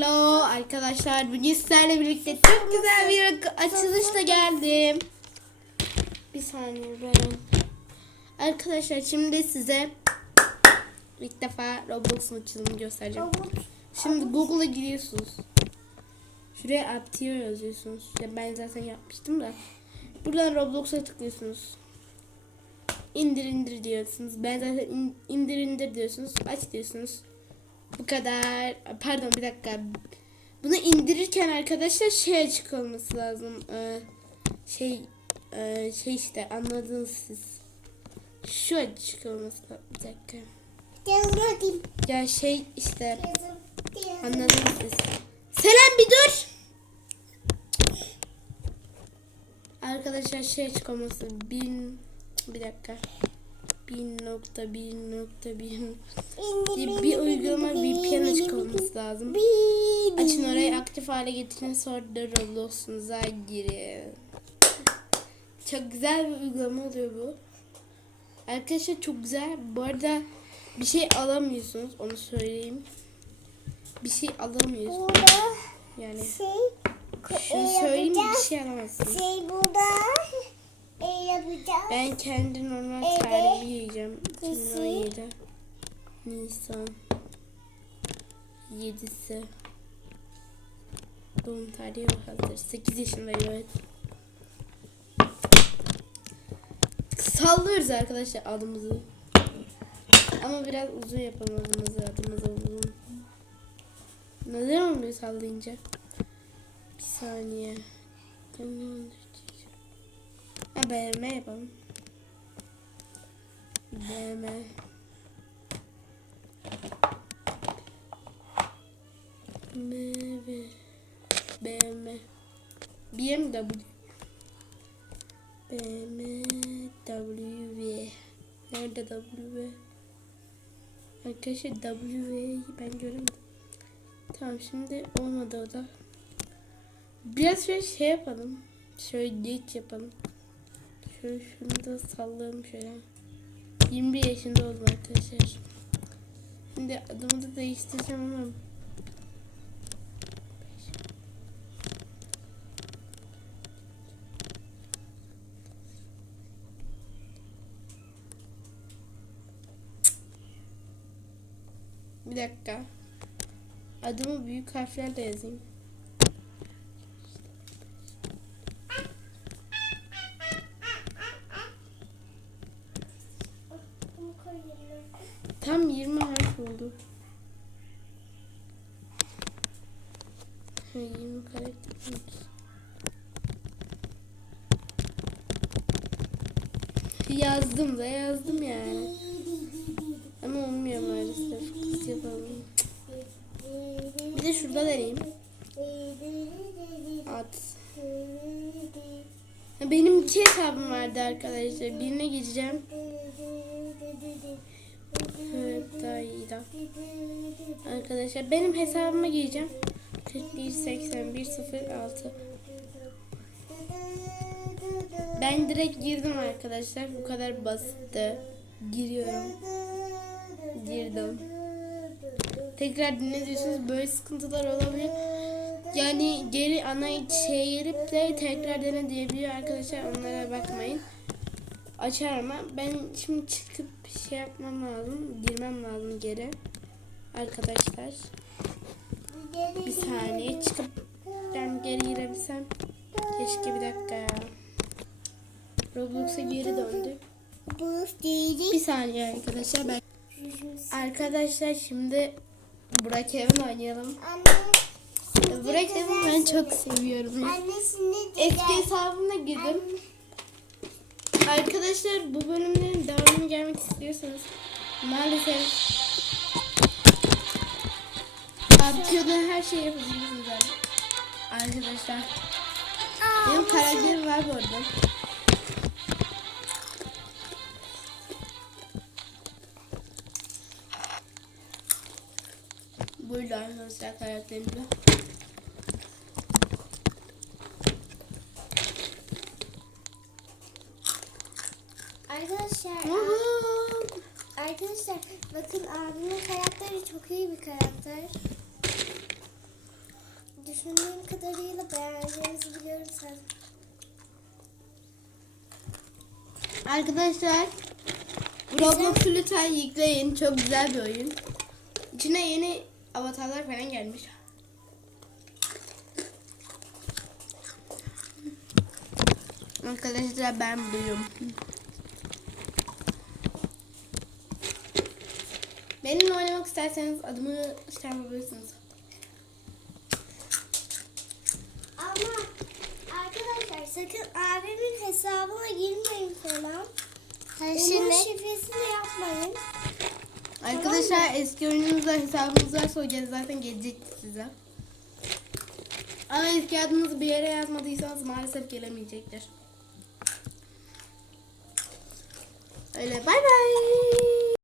Hello arkadaşlar bugün sizlerle birlikte çok güzel bir açılışla geldim. Bir saniye ben. Arkadaşlar şimdi size ilk defa Roblox'un açılımını göstereceğim. Şimdi Google'a giriyorsunuz. Şuraya Aptio yazıyorsunuz. Ya ben zaten yapmıştım da. Buradan Roblox'a tıklıyorsunuz. İndir indir diyorsunuz. Ben zaten in- indir indir diyorsunuz. Aç diyorsunuz. Bu kadar. Pardon bir dakika. Bunu indirirken arkadaşlar şey açık olması lazım. Ee, şey e, şey işte anladınız siz. Şu açık olması lazım. Bir dakika. Yazmadım. Ya şey işte anladınız siz. Selam bir dur. Arkadaşlar şey açık olması bin bir dakika. Bin nokta bin nokta bin bir, bir uygulama VPN açık olması lazım. Açın orayı aktif hale getirin sonra da Roblox'unuza girin. Çok güzel bir uygulama oluyor bu. Arkadaşlar çok güzel. Bu arada bir şey alamıyorsunuz onu söyleyeyim. Bir şey alamıyorsunuz. Burada Yani şey şunu söyleyeyim bir şey alamazsınız. Şey burada yapacağız. Ben kendi normal Evet. tarihi yiyeceğim. Kesin. 2017 Nisan 7'si Doğum tarihi hazır. 8 yaşındayım evet. Sallıyoruz arkadaşlar adımızı. Ama biraz uzun yapalım adımızı. Adımızı uzun. Neden olmuyor sallayınca? Bir saniye. Ha BM yapalım. BM. MV. BM. BMW. BMW. Nerede W? Arkadaşlar W'yi ben göremedim. Tamam şimdi olmadı o da. Biraz şöyle şey yapalım. Şöyle geç yapalım. Şöyle şunu da sallayalım şöyle. 21 yaşında oldum arkadaşlar. Şimdi adımı da değiştireceğim ama Bir dakika. Adımı büyük harflerle yazayım. Oldu. 20 karakter. Yazdım da yazdım yani. Ama olmuyor maalesef. Kız yapalım. Bir de şurada deneyeyim. At. Benim iki hesabım vardı arkadaşlar. Birine gireceğim. Daha iyi daha. Arkadaşlar benim hesabıma gireceğim. 41 81 06 Ben direkt girdim arkadaşlar. Bu kadar basitti. Giriyorum. Girdim. Tekrar dinlediyorsunuz böyle sıkıntılar olabilir. Yani geri ana şeye de tekrar dene diyebiliyor arkadaşlar. Onlara bakmayın. Açar ama ben şimdi çıkıp şey yapmam lazım. Girmem lazım geri. Arkadaşlar. Bir saniye çıkıp ben geri girebilsem. Keşke bir dakika ya. Roblox'a geri döndü. Bu değil. Bir saniye arkadaşlar ben. Arkadaşlar şimdi Burak Evin oynayalım. Anne. Burak Evin ben çok seviyorum. Annesini Eski hesabımla girdim. Arkadaşlar bu bölümlerin devamını gelmek istiyorsanız maalesef Artıyorda her şeyi yapabilirsiniz abi. Arkadaşlar. Benim karakterim var bu arada. Buydu arkadaşlar karakterimde. Arkadaşlar, arkadaşlar bakın abimin karakteri çok iyi bir karakter. kadarıyla beğeneceğinizi biliyorum sen. Arkadaşlar Roblox'u lütfen yükleyin. Çok güzel bir oyun. İçine yeni avatarlar falan gelmiş. Arkadaşlar ben buyum. Oynamak isterseniz adımı yapabilirsiniz. Ama arkadaşlar sakın abimin hesabına girmeyin falan. Onun şifresini yapmayın. Arkadaşlar eski oyununuzda hesabınız varsa o zaten gelecekti size. Ama eski adınızı bir yere yazmadıysanız maalesef gelemeyecektir. Öyle bay bay.